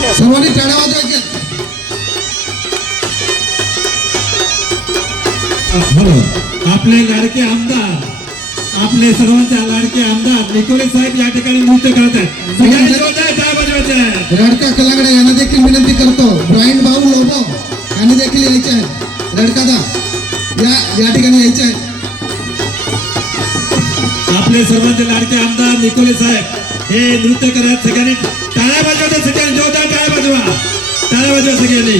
सर्वांनी टाळ्या वाजवायच्या. आपले लाडके आमदार, आपले सर्वांचे लाडके आमदार निकोले साहेब या ठिकाणी नृत्य करत आहेत. सगळ्यांनी जोरदार टाळ्या वाजवायच्या. रडका कलागडे यांना देखील विनंती करतो. ब्राईन भाऊ लोबो यांनी देखील यायचे आहेत. रडकादा या ठिकाणी यायचे आहेत. आपले सर्वांचे लाडके आमदार निकोले साहेब हे नृत्य करत. सगळ्यांनी टाळ्या वाजवतात. सगळ्यांनी जोरदार टाळ्या वाजवा. टाळ्या वाजवा सगळ्यांनी.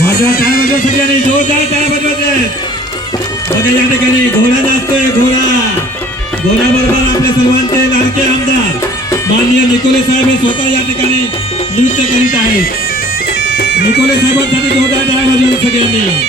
वाजवा टाळ्या वाजवा सगळ्यांनी. जोरदार टाळ्या वाजवायचे. बघा या ठिकाणी घोडा नाचतोय. घोड्याबरोबर आपल्या सर्वांचे लाडके आमदार माननीय निकोले साहेब हे स्वतः या ठिकाणी नृत्य करीत आहेत. निकोले साहेबांसाठी जोरदार टाळ्या वाजवा सगळ्यांनी.